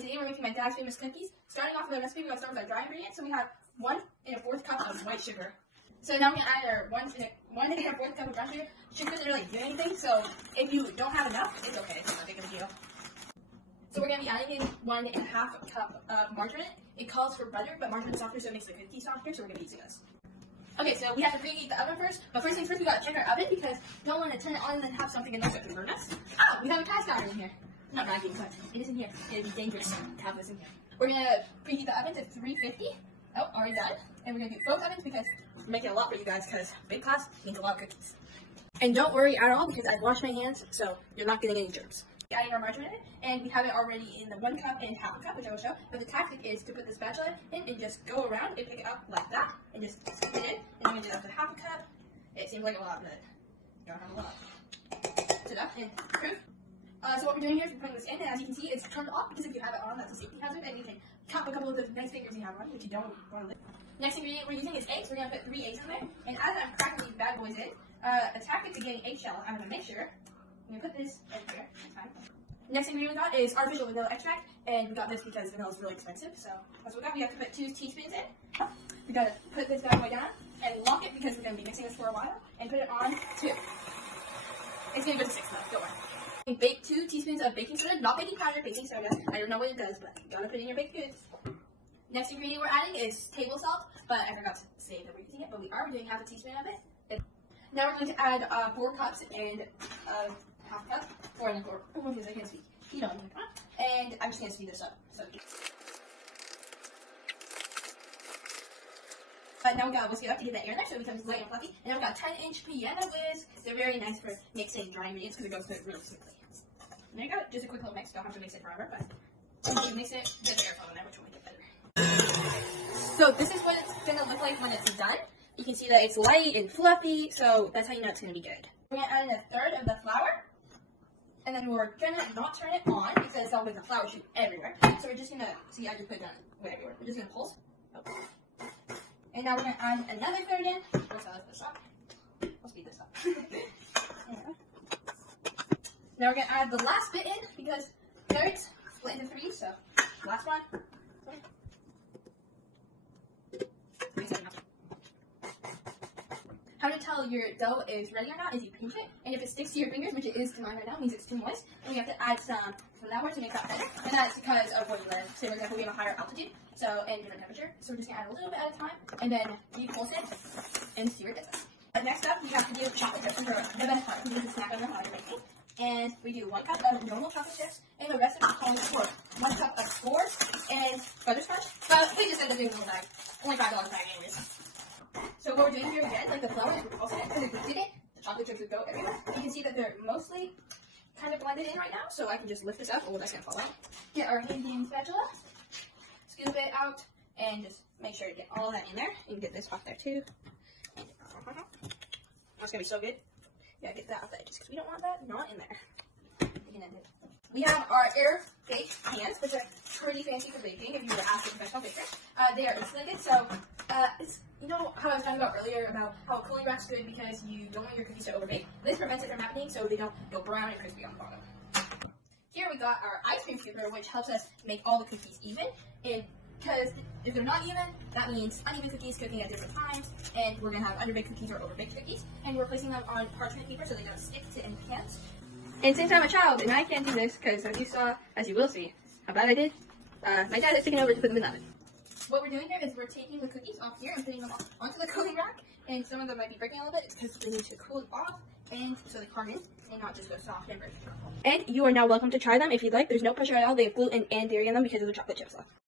Today we're making my dad's famous cookies. Starting off with the recipe, we're going to start with our dry ingredients. So we have 1 1/4 cup of white sugar. So now we're going to add our 1 1/4 cup of brown sugar. Sugar doesn't really do anything, so if you don't have enough, it's okay. It's not that big of a deal. So we're going to be adding in 1 1/2 cup of margarine. It calls for butter, but margarine is softer, so it makes the cookie softer, so we're going to be using this. Okay, so we have to preheat the oven first, but first things first, we got to check our oven because we don't want to turn it on and then have something in there that can burn us. Oh, we have a cast iron in here. Not nagging, but it is in here. It would be dangerous to have this in here. We're going to preheat the oven to 350. Oh, already done. And we're going to do both ovens because we're making a lot for you guys because big class means a lot of cookies. And don't worry at all because I've washed my hands, so you're not getting any germs. Adding our margarine in, and we have it already in the 1 cup and 1/2 cup, which I will show. But the tactic is to put the spatula in and just go around and pick it up like that, and just scoop it in. And then we do that with 1/2 cup. It seems like a lot, but you don't have a lot. Sit up and proof. So what we're doing here is we're putting this in, and as you can see, it's turned off because if you have it on, that's a safety hazard, and you can cut a couple of the nice fingers you have on, which you don't want to lick. Next ingredient we're using is eggs. We're going to put 3 eggs in there, and as I'm cracking these bad boys in, a tactic to getting eggshell, I'm going to make sure. I'm going to put this in here. That's fine. Next ingredient we got is artificial vanilla extract, and we got this because vanilla is really expensive, so that's what we got. We have to put 2 teaspoons in. We got to put this bad boy down and lock it because we're going to be mixing this for a while, and put it on 2. It's going to go to 6 though, don't worry. Bake 2 teaspoons of baking soda, not baking powder, baking soda. I don't know what it does, but you gotta put it in your baked goods. Next ingredient we're adding is table salt, but I forgot to say that we're using it, but we are doing 1/2 teaspoon of it. Now we're going to add 4 cups and 1/2 cup, 4 1/4. Oh, because I can't speak. You know, and I'm just gonna speed this up. So. Now we got whisk it up to get that air in there so it becomes light and fluffy. And then we got 10-inch piano whisk. They're very nice for mixing dry ingredients because it goes through it really quickly. And there you go. Just a quick little mix. Don't have to mix it forever, but once you mix it, get the air flow in there, which will make it better. So this is what it's gonna look like when it's done. You can see that it's light and fluffy, so that's how you know it's gonna be good. We're gonna add in 1/3 of the flour. And then we're gonna not turn it on because that'll make the flour shoot everywhere. So we're just gonna, see I just put it down way everywhere. We're just gonna pulse. Oh. And now we're gonna add another 1/3 in. We'll speed this up. Now we're gonna add the last bit in because 1/3 split into 3, so last one. How to tell your dough is ready or not is you pinch it, and if it sticks to your fingers, which it is to mine right now, means it's too moist, and we have to add some flour to make that better, and that's because of where we live. Say, for example, we have a higher altitude, so, and different temperature, so we're just going to add a little bit at a time, and then you pulse it, and see where it gets. Next up, we have to do chocolate chips, which are the best part, because it's a snack on the holiday making, and we do 1 cup of normal chocolate chips, and the rest of it calls for 1 cup of s'mores and butterscotch, but we just end up doing a little bag, only $5 a bag anyways. So what we're doing here again, like the flour, is we're pulsing it, because if we did it, the chocolate chips would go everywhere. You can see that they're mostly kind of blended in right now, so I can just lift this up. Oh, that's going to fall out. Get our handy spatula, scoop it out, and just make sure to get all that in there. You can get this off there too. That's going to be so good. Yeah, get that off there, just because we don't want that not in there. You can end it. We have our air baked pans, which are pretty fancy for baking if you were asked a professional baker. They are insulated, so it's, you know how I was talking about earlier about how a cooling rack's good because you don't want your cookies to overbake. This prevents it from happening so they don't go brown and crispy on the bottom. Here we got our ice cream scooper, which helps us make all the cookies even. Because if they're not even, that means uneven cookies cooking at different times, and we're going to have underbaked cookies or overbaked cookies, and we're placing them on parchment paper so they don't stick to any pans. And since I'm a child and I can't do this, because as you will see, how bad I did, my dad is taking over to put them in the oven. What we're doing here is we're taking the cookies off here and putting them onto the cooling rack, and some of them might be breaking a little bit because they need to cool off, and so they harden and not just go soft and break. And you are now welcome to try them if you'd like. There's no pressure at all. They have gluten and dairy in them because of the chocolate chips.